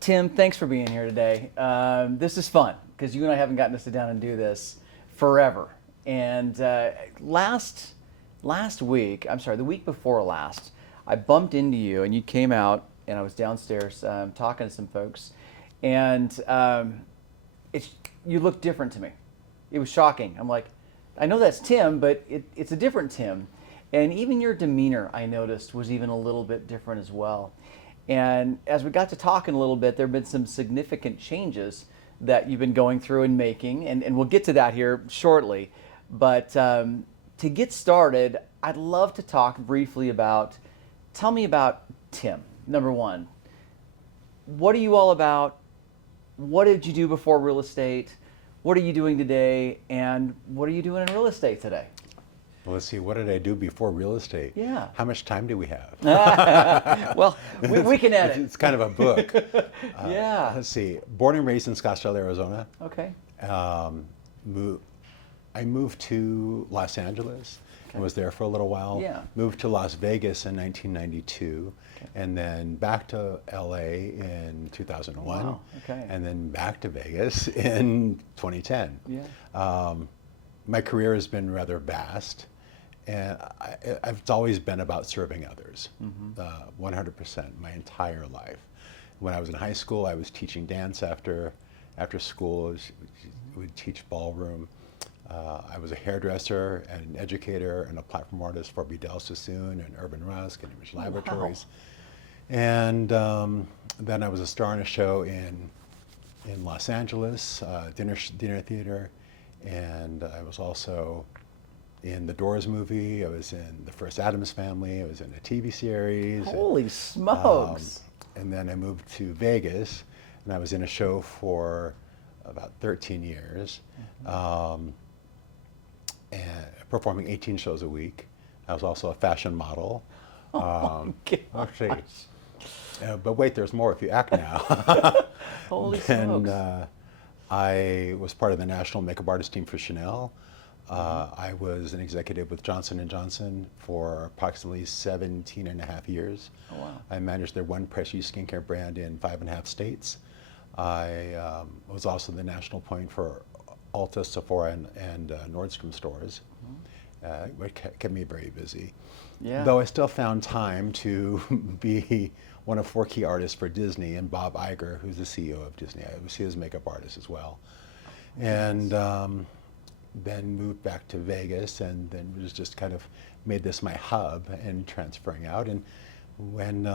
Tim, thanks for being here today. This is fun because you and I haven't gotten to sit down and do this forever. And last week, I'm sorry, the week before last, I bumped into you and you came out and I was downstairs talking to some folks, and you looked different to me. It was shocking. I'm like, I know that's Tim, but it's a different Tim. And even your demeanor, I noticed, was even a little bit different as well. And as we got to talking a little bit, there have been some significant changes that you've been going through and making, and we'll get to that here shortly. But to get started, I'd love to talk briefly about, tell me about Tim, number one. What are you all about? What did you do before real estate? What are you doing today? And what are you doing in real estate today? Well, let's see, what did I do before real estate? Yeah. How much time do we have? Well, we can edit. It's kind of a book. Yeah. Let's see, born and raised in Scottsdale, Arizona. Okay. I moved to Los Angeles and was there for a little while. Yeah. Moved to Las Vegas in 1992, and then back to LA in 2001. Wow. Okay. And then back to Vegas in 2010. Yeah. My career has been rather vast, and it's always been about serving others, 100% my entire life. When I was in high school, I was teaching dance after school. Would teach ballroom. I was a hairdresser and an educator and a platform artist for Bedell Sassoon and Urban Rusk and Image Laboratories. Wow. And then I was a star in a show in Los Angeles, dinner theater. And I was also in the Doors movie. I was in the first Addams Family. I was in a TV series. Holy smokes! And then I moved to Vegas, and I was in a show for about 13 years, and performing 18 shows a week. I was also a fashion model. Actually, but wait, there's more if you act now. Holy smokes! I was part of the national makeup artist team for Chanel. I was an executive with Johnson & Johnson for approximately 17 and a half years. Oh, wow. I managed their one prestige skincare brand in 5.5 states. I was also the national point for Ulta, Sephora, and Nordstrom stores. It kept me very busy. Yeah. Though I still found time to be one of 4 key artists for Disney, and Bob Iger, who's the CEO of Disney. I was his makeup artist as well. And then moved back to Vegas, and then was just kind of made this my hub and transferring out. And when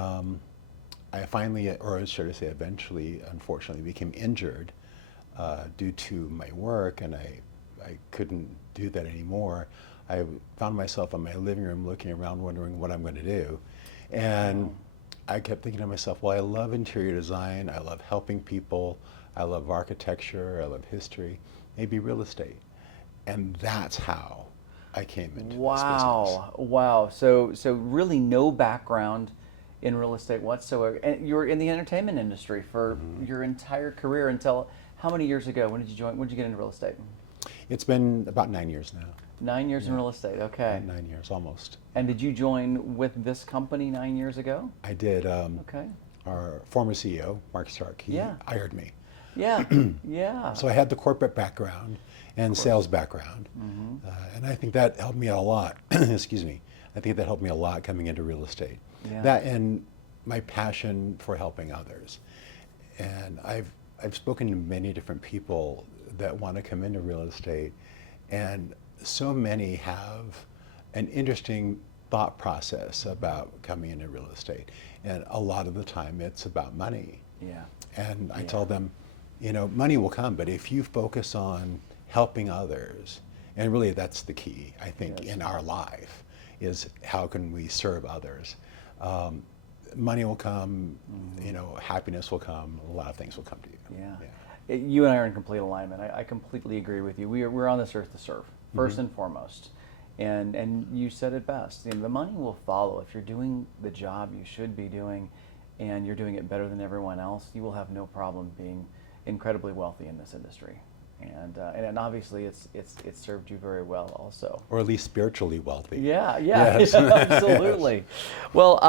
I finally, or should I say eventually, unfortunately became injured due to my work, and I couldn't do that anymore, I found myself in my living room looking around wondering what I'm going to do. And I kept thinking to myself, well, I love interior design, I love helping people, I love architecture, I love history, maybe real estate. And that's how I came into this business. Wow. So really no background in real estate whatsoever. And you were in the entertainment industry for your entire career until how many years ago? When did you join? When did you get into real estate? It's been about 9 years now. 9 years in real estate, okay. 9 years, almost. And did you join with this company 9 years ago? I did. Okay. Our former CEO, Mark Stark, he hired me. Yeah, yeah. So I had the corporate background and sales background. And I think that helped me a lot. Excuse me. I think that helped me a lot coming into real estate. Yeah. That and my passion for helping others. And I've spoken to many different people that want to come into real estate, and so many have an interesting thought process about coming into real estate. And a lot of the time it's about money. Yeah. And I tell them, you know, money will come, but if you focus on helping others, and really that's the key, I think, in our life, is how can we serve others. Money will come, you know, happiness will come, a lot of things will come to you. Yeah. You and I are in complete alignment. I completely agree with you. We're on this earth to serve, first and foremost. And you said it best. You know, the money will follow. If you're doing the job you should be doing, and you're doing it better than everyone else, you will have no problem being incredibly wealthy in this industry. And obviously it's served you very well also. Or at least spiritually wealthy. Yeah, Yes. absolutely. Well,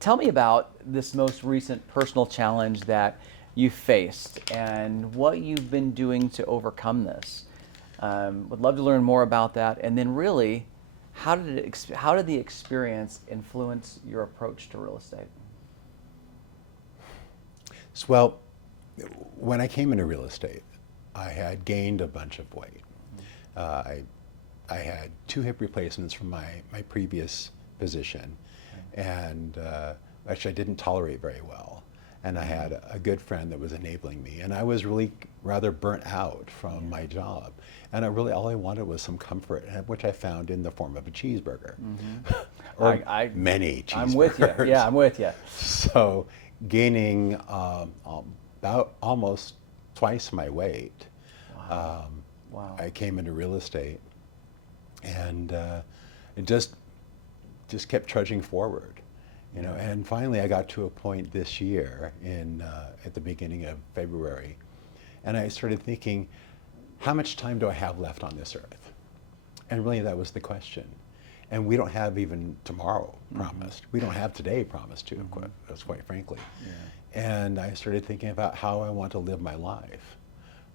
Tell me about this most recent personal challenge that you faced and what you've been doing to overcome this. Would love to learn more about that. And then really, how did the experience influence your approach to real estate? So, well, when I came into real estate, I had gained a bunch of weight. I had 2 hip replacements from my previous position, and actually I didn't tolerate very well. And I had a good friend that was enabling me, and I was really rather burnt out from my job. And all I wanted was some comfort, which I found in the form of a cheeseburger, or many cheeseburgers. I'm with you. Yeah, I'm with you. So gaining about almost twice my weight, Wow. I came into real estate, and it just kept trudging forward. And finally I got to a point this year at the beginning of February, and I started thinking, how much time do I have left on this earth? And really that was the question. And we don't have even tomorrow promised. We don't have today promised to, quite frankly. Yeah. And I started thinking about how I want to live my life.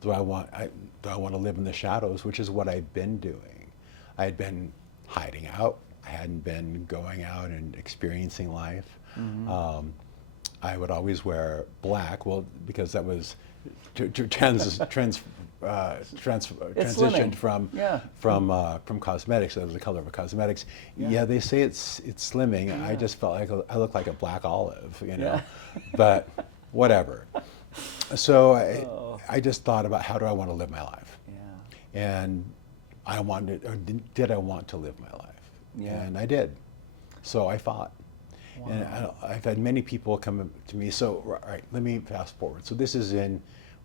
Do I want to live in the shadows, which is what I've been doing. I had been hiding out. I hadn't been going out and experiencing life. I would always wear black, well, because that was transitioned from cosmetics. That was the color of cosmetics. Yeah, they say it's slimming. Yeah. I just felt like I looked like a black olive, Yeah. But whatever. So I just thought about, how do I want to live my life? Yeah. And did I want to live my life? Yeah. And I did. So I fought. Wow. And I've had many people come to me. So, all right, let me fast forward. So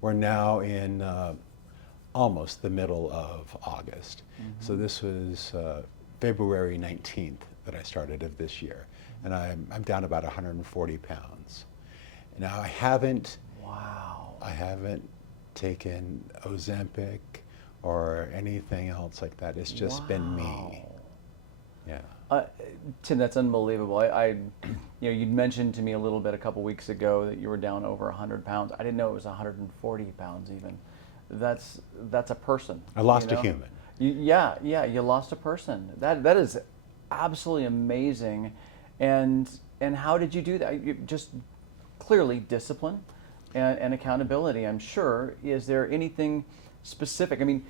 we're now in almost the middle of August. So this was February 19th that I started of this year. And I'm down about 140 pounds. Now I haven't taken Ozempic or anything else like that. It's just been me. Yeah. Tim, that's unbelievable. You'd mentioned to me a little bit a couple weeks ago that you were down over 100 pounds. I didn't know it was 140 pounds even. That's a person. I lost a human. You lost a person. That is absolutely amazing. And how did you do that? You just clearly discipline and accountability, I'm sure. Is there anything specific? I mean,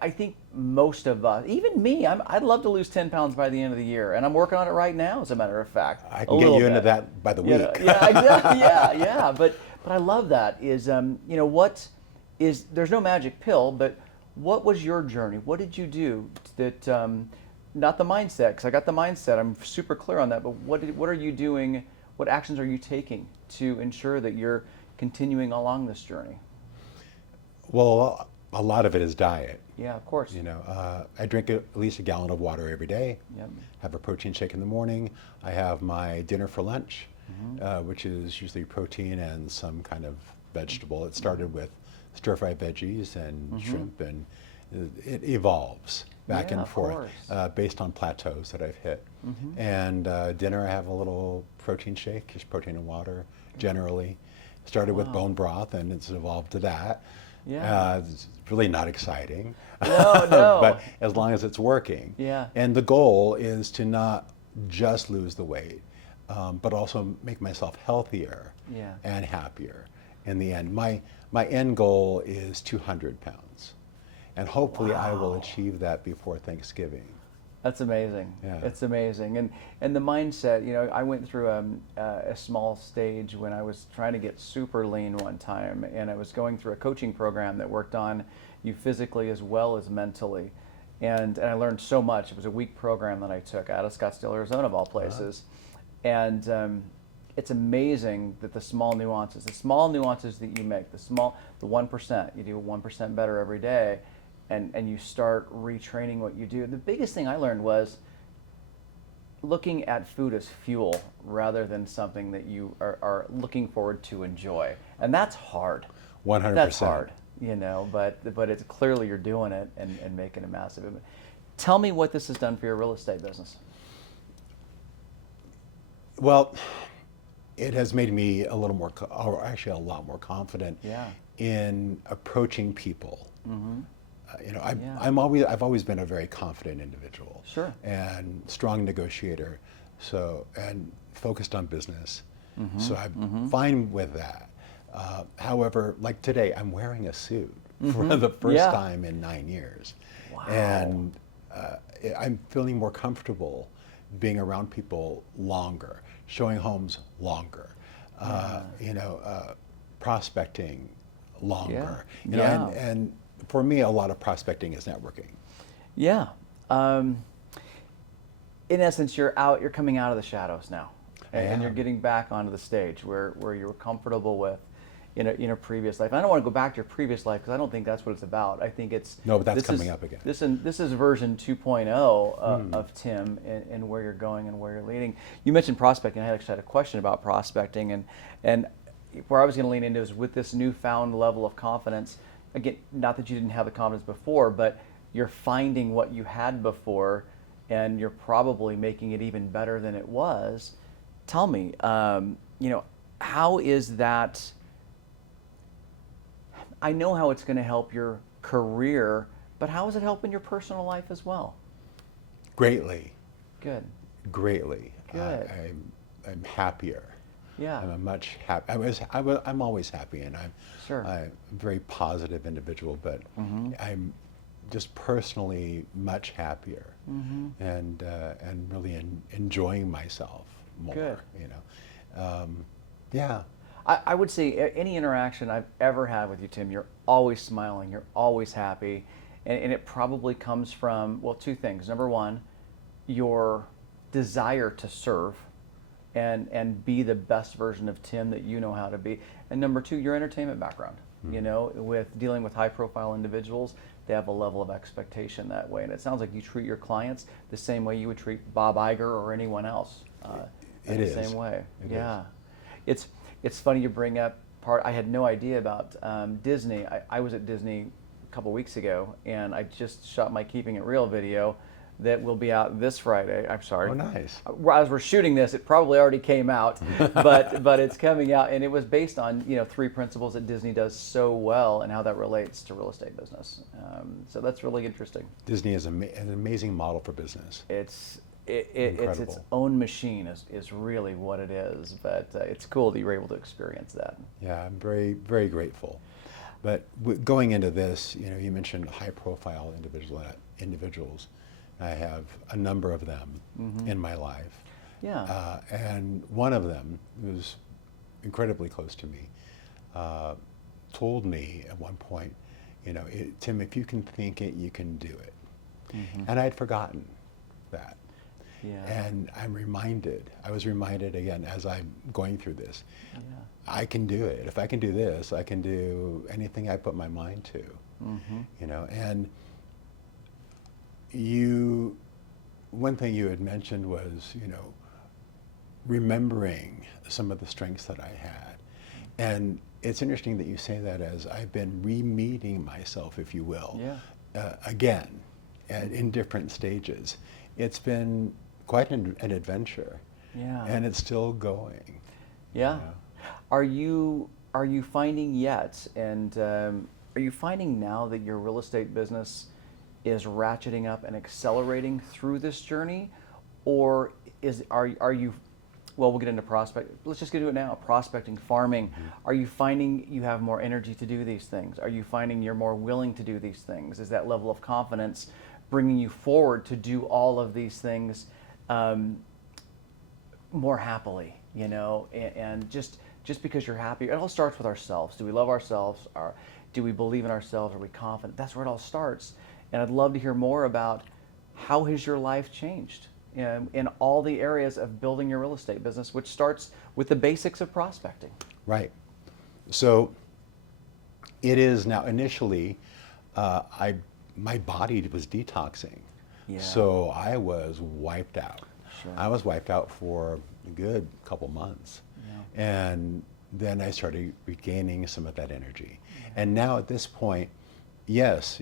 I think most of us, even me, I'd love to lose 10 pounds by the end of the year, and I'm working on it right now, as a matter of fact. I can get you into that by the week. Yeah. But I love that. There's no magic pill, but what was your journey? What did you do that? Not the mindset, because I got the mindset. I'm super clear on that. But what are you doing? What actions are you taking to ensure that you're continuing along this journey? Well, a lot of it is diet. Yeah, of course. I drink at least a gallon of water every day. Yep. Have a protein shake in the morning. I have my dinner for lunch, which is usually protein and some kind of vegetable. It started with stir-fried veggies and shrimp, and it evolves back and forth based on plateaus that I've hit. And dinner, I have a little protein shake, just protein and water, generally. Started with bone broth, and it's evolved to that. Yeah. It's really not exciting. No. But as long as it's working. Yeah. And the goal is to not just lose the weight, but also make myself healthier and happier in the end. My end goal is 200 pounds. And hopefully I will achieve that before Thanksgiving. That's amazing. Yeah. It's amazing. And the mindset, I went through a small stage when I was trying to get super lean one time, and I was going through a coaching program that worked on you physically as well as mentally. And I learned so much. It was a week program that I took out of Scottsdale, Arizona, of all places. And it's amazing that the small nuances that you make, the 1%, you do 1% better every day, and you start retraining what you do. The biggest thing I learned was looking at food as fuel rather than something that you are looking forward to enjoy. And that's hard. 100%. That's hard, but it's clearly you're doing it and making a massive impact. Tell me what this has done for your real estate business. Well, it has made me a little more, or actually a lot more confident Yeah. in approaching people. Mm-hmm. Yeah. I've always been a very confident individual. Sure. And strong negotiator, and focused on business. Mm-hmm. So I'm Mm-hmm. fine with that. However, like today, I'm wearing a suit for Mm-hmm. the first Yeah. time in 9 years. Wow. And I'm feeling more comfortable being around people longer, showing homes longer, prospecting longer. You know, Yeah. and for me, a lot of prospecting is networking. Yeah. In essence, you're coming out of the shadows now, and you're am. getting back onto the stage where you were comfortable with in a previous life. I don't want to go back to your previous life because I don't think that's what it's about. I think it's No, but that's this coming is- up again. This is version 2.0 of Tim and where you're going and where you're leading. You mentioned prospecting. I actually had a question about prospecting, and where I was going to lean into is with this newfound level of confidence. Again, not that you didn't have the confidence before, but you're finding what you had before, and you're probably making it even better than it was. Tell me, how is that? I know how it's going to help your career, but how is it helping your personal life as well? Greatly, Good. greatly. Good. I'm happier. Yeah. I'm a much happy. I'm always happy, and I'm Sure. a very positive individual. But I'm just personally much happier, and really enjoying myself more. Good. Yeah. I would say any interaction I've ever had with you, Tim, you're always smiling, you're always happy, and it probably comes from, well, two things. Number one, your desire to serve and be the best version of Tim that you know how to be. And number two, your entertainment background. With dealing with high-profile individuals, they have a level of expectation that way. And it sounds like you treat your clients the same way you would treat Bob Iger or anyone else. It is. The same way. It Yeah. It's funny you bring up I had no idea about Disney. I was at Disney a couple weeks ago, and I just shot my Keeping It Real video that will be out this Friday. I'm sorry. Oh, nice. As we're shooting this, it probably already came out, but it's coming out, and it was based on 3 principles that Disney does so well and how that relates to real estate business. So that's really interesting. Disney is an amazing model for business. It's its Incredible. own machine is really what it is, but it's cool that you were able to experience that. Yeah, I'm very, very grateful. But going into this, you mentioned high-profile individuals. I have a number of them in my life. Yeah. And one of them, who's incredibly close to me, told me at one point, Tim, if you can think it, you can do it. And I'd forgotten that. Yeah. And I was reminded again as I'm going through this, Yeah. I can do it. If I can do this, I can do anything I put my mind to. And one thing you had mentioned was, remembering some of the strengths that I had. And it's interesting that you say that as I've been re-meeting myself, if you will, again, in different stages. It's been quite an adventure. Yeah. And it's still going. Yeah. Are you finding yet, and are you finding now that your real estate business is ratcheting up and accelerating through this journey, or are you? Well, we'll get into prospect. Let's just get to it now. Prospecting, farming. Are you finding you have more energy to do these things? Are you finding you're more willing to do these things? Is that level of confidence bringing you forward to do all of these things more happily? And just because you're happy, it all starts with ourselves. Do we love ourselves? Do we believe in ourselves? Are we confident? That's where it all starts. And I'd love to hear more about how has your life changed in all the areas of building your real estate business, which starts with the basics of prospecting. Right. So it is now. Initially, my body was detoxing, so I was wiped out. Sure. I was wiped out for a good couple months, and then I started regaining some of that energy. And now at this point, yes,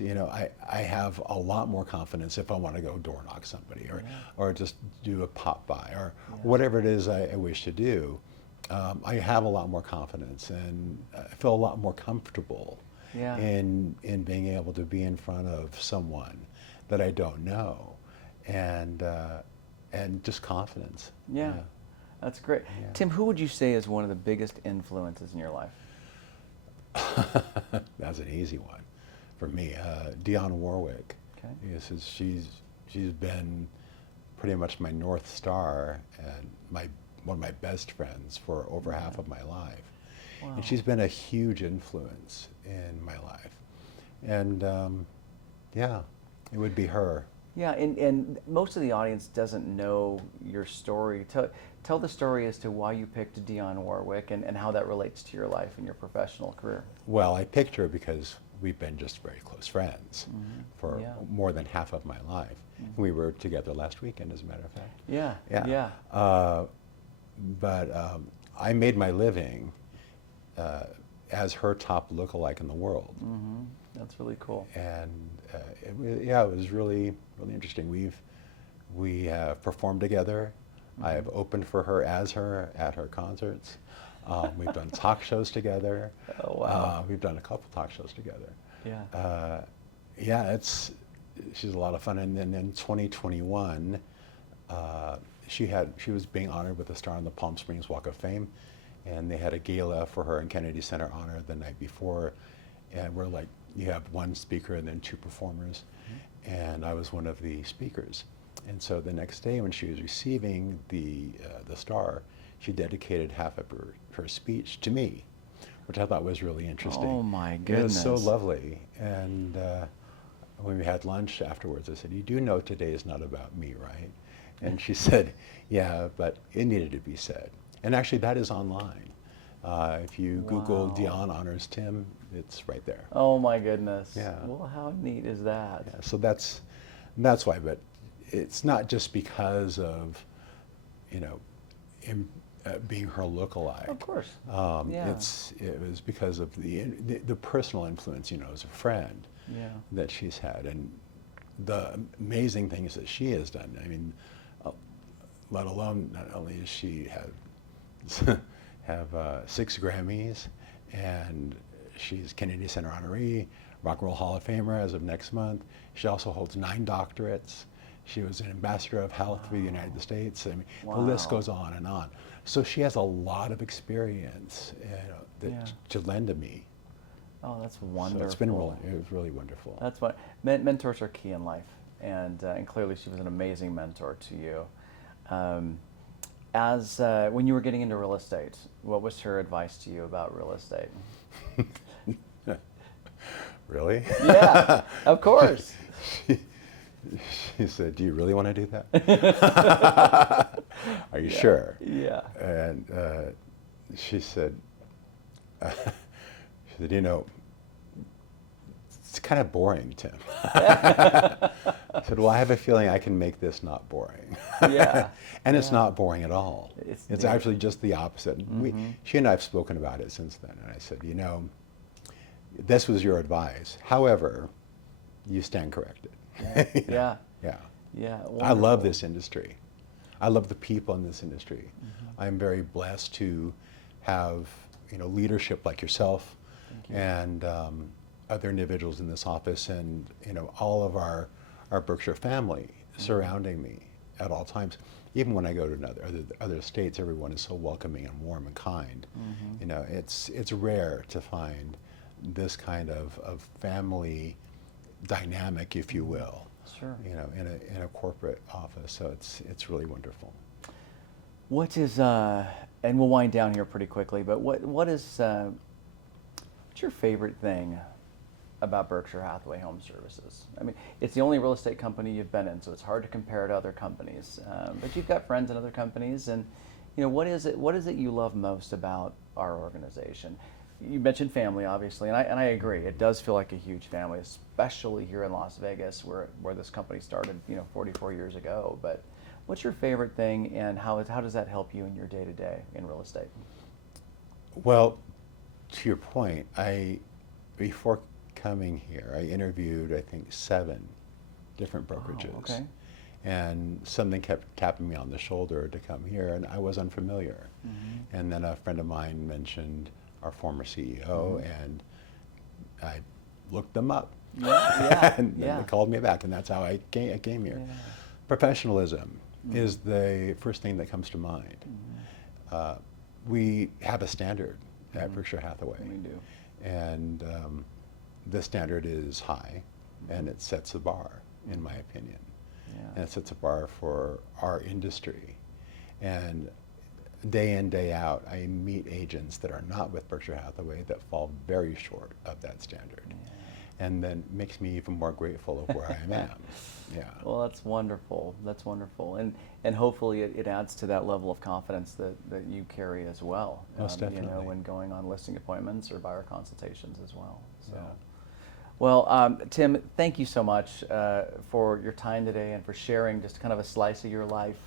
I have a lot more confidence if I want to go door knock somebody or just do a pop by or whatever it is I wish to do. I have a lot more confidence, and I feel a lot more comfortable Yeah. in being able to be in front of someone that I don't know, and just confidence. Yeah. That's great. Yeah. Tim, who would you say is one of the biggest influences in your life? That's an easy one for me. Dionne Warwick. Okay. Yes, she's been pretty much my North Star and one of my best friends for over half of my life. Wow. And she's been a huge influence in my life. And yeah, it would be her. Yeah, and most of the audience doesn't know your story. Tell the story as to why you picked Dionne Warwick and how that relates to your life and your professional career. Well, I picked her because we've been just very close friends for Yeah. more than half of my life. We were together last weekend, as a matter of fact. Yeah, Yeah. yeah. But I made my living as her top lookalike in the world. That's really cool. And it was really, really interesting. We have performed together. I have opened for her as her at her concerts. We've done talk shows together. Oh, wow. We've done a couple talk shows together. Yeah. Yeah, she's a lot of fun. And then in 2021, she was being honored with a star on the Palm Springs Walk of Fame, and they had a gala for her in Kennedy Center Honor the night before, and we're like, you have one speaker and then two performers, and I was one of the speakers. And so the next day when she was receiving the star, she dedicated half of her speech to me, which I thought was really interesting. Oh my It goodness. was so lovely. And when we had lunch afterwards, I said, "You do know today is not about me, right?" And she said, "Yeah, but it needed to be said." And actually that is online. If you Google Wow. Dionne Honors Tim, it's right there. Oh my goodness. Yeah. Well, how neat is that? Yeah, so that's why, but it's not just because of, being her lookalike. Of course. Yeah. It was because of the personal influence, as a friend Yeah. that she's had, and the amazing things that she has done. I mean, let alone not only does she have 6 Grammys, and she's Kennedy Center honoree, Rock and Roll Hall of Famer as of next month. She also holds 9 doctorates. She was an ambassador of health for the United States. I mean, the list Wow. goes on and on. So she has a lot of experience to lend to me. Oh, that's So wonderful. it was really wonderful. That's what mentors are key in life, and clearly she was an amazing mentor to you. When you were getting into real estate, what was her advice to you about real estate? Really? Yeah, of course. She said, "Do you really want to do that? Are you sure?" Yeah. And she said, "It's kind of boring, Tim." I said, "Well, I have a feeling I can make this not boring." Yeah. And it's Yeah. not boring at all. It's It's neat. actually just the opposite. She and I have spoken about it since then, and I said, this was your advice. However, you stand corrected. Yeah. Yeah. Yeah. I love wonderful. this industry. I love the people in this industry. I'm very blessed to have leadership like yourself and other individuals in this office, and all of our Berkshire family surrounding me at all times. Even when I go to other states, everyone is so welcoming and warm and kind. It's rare to find this kind of family dynamic, if you will. Sure. In a corporate office. So it's really wonderful. What is and we'll wind down here pretty quickly, but what's your favorite thing about Berkshire Hathaway Home Services? I mean, it's the only real estate company you've been in, so it's hard to compare to other companies. But you've got friends in other companies, and what is it you love most about our organization? You mentioned family, obviously, and I agree. It does feel like a huge family, especially here in Las Vegas, where this company started, 44 years ago. But what's your favorite thing, and how does that help you in your day-to-day in real estate? Well, to your point, before coming here, I interviewed, I think, 7 different brokerages. Wow, okay. And something kept tapping me on the shoulder to come here, and I was unfamiliar. And then a friend of mine mentioned our former CEO, and I looked them up. And then they called me back, and that's how I came here. Professionalism is the first thing that comes to mind. We have a standard at Berkshire Hathaway. We do. And the standard is high, and it sets the bar, in my opinion. And it sets a bar for our industry. And day in, day out, I meet agents that are not with Berkshire Hathaway that fall very short of that standard. And then makes me even more grateful of where I am. Well, that's wonderful. That's wonderful. And hopefully it adds to that level of confidence that you carry as well. Most definitely. You know, when going on listing appointments or buyer consultations as well. So. Well, Tim, thank you so much for your time today and for sharing just kind of a slice of your life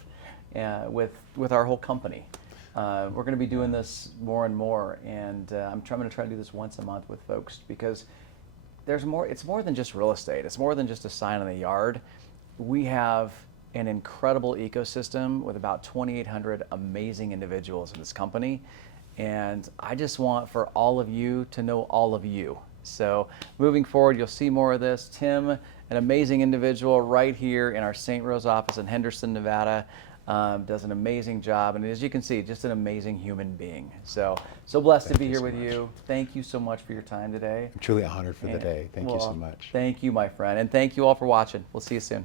with our whole company. We're going to be doing this more and more, and I'm going to try to do this once a month with folks because there's more. It's more than just real estate. It's more than just a sign in the yard. We have an incredible ecosystem with about 2,800 amazing individuals in this company, and I just want for all of you to know all of you. So moving forward, you'll see more of this. Tim, an amazing individual right here in our St. Rose office in Henderson, Nevada, does an amazing job. And as you can see, just an amazing human being. So blessed to be here with you. Thank you so much for your time today. I'm truly honored for the day. Thank you so much. Thank you, my friend. And thank you all for watching. We'll see you soon.